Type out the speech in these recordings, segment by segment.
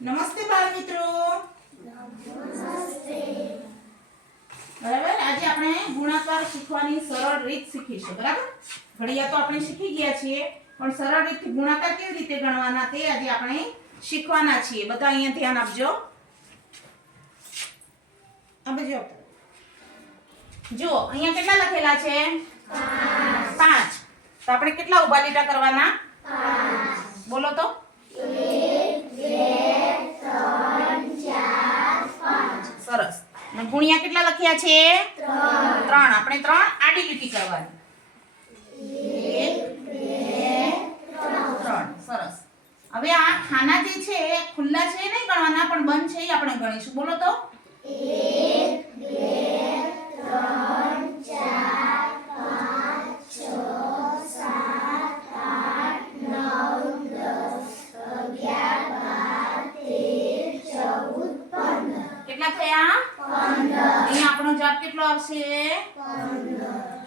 નમસ્તે બાળ મિત્રો બરાબર? આજે આપણે ગુણાકાર શીખવાની સરળ રીત શીખીશું બરાબર? ઘડિયા તો આપણે શીખી ગયા છીએ પણ સરળ રીતથી ગુણાકાર કેવી રીતે ગણવાના તે આજે આપણે શીખવાના છીએ. બધા અહીંયા ધ્યાન આપજો. આપજો જુઓ અહીંયા કેટલા લખેલા છે? પાંચ. તો આપણે કેટલા ઊભા લીટા કરવાના? બોલો તો. ગુણ્યા કેટલા લખ્યા છે? ત્રણ. આપણે ત્રણ આડી લીટી કરવાની. એક ત્રણ. સરસ. હવે આ ખાના જે છે, એ ખુલ્લા છે નહીં ગણવાના, પણ બંધ છે એ આપણે ગણીશું. બોલો તો. કેટલા થયા? અહીંયા આપણો જવાબ કેટલો આવશે?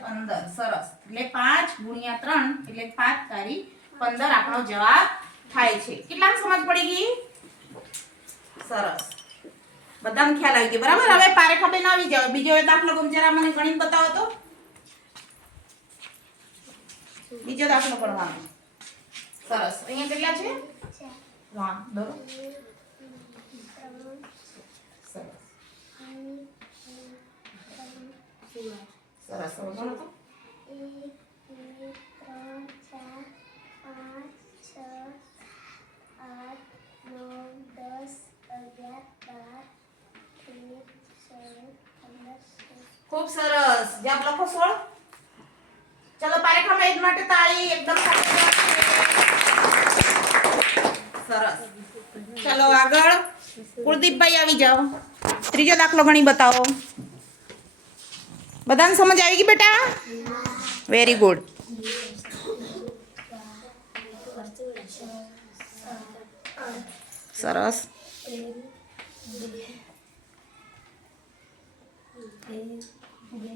પંદર. સરસ. એટલે પાંચ ગુણ્યા ત્રણ એટલે પાંચ તારી પંદર આપણો જવાબ થાય છે. કેટલા સમજ પડી ગઈ? સરસ. બધાને ખ્યાલ આવી ગયો. બરાબર? હવે પારેખા બેન આવી જાવ બીજો દાખલો ગમ. જરા મને ગણીને બતાવો તો. બીજો દાખલો પડવાનો સરસ. અહીંયા કેટલા છે. વાહ દોરો. સરસ સરસ હવે ગણો તો ખૂબ સરસ. જવાબ લખો સોળ. ચલો પારેખામાં એક માટે તાળી એકદમ છે. સરસ. ચલો આગળ. કુલદીપભાઈ આવી જાઓ. ત્રીજો દાખલો ગણી બતાવો. બધાને સમજ આવી ગઈ બેટા? વેરી ગુડ સરસ. એક બે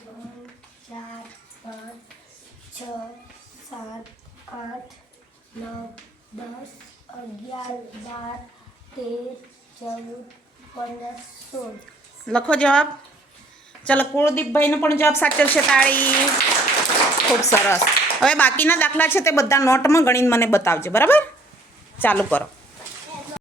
ત્રણ ચાર પાંચ છ સાત આઠ નવ દસ, અગિયાર, બાર, તેર, ચૌદ, પંદર, સોળ. લખો જવાબ. ચાલો, કુળદીપભાઈનો પણ જવાબ સાચો છે, તાળી. ખૂબ સરસ. હવે બાકીના દાખલા છે તે બધા નોટમાં ગણીને મને બતાવજો, બરાબર? ચાલુ કરો.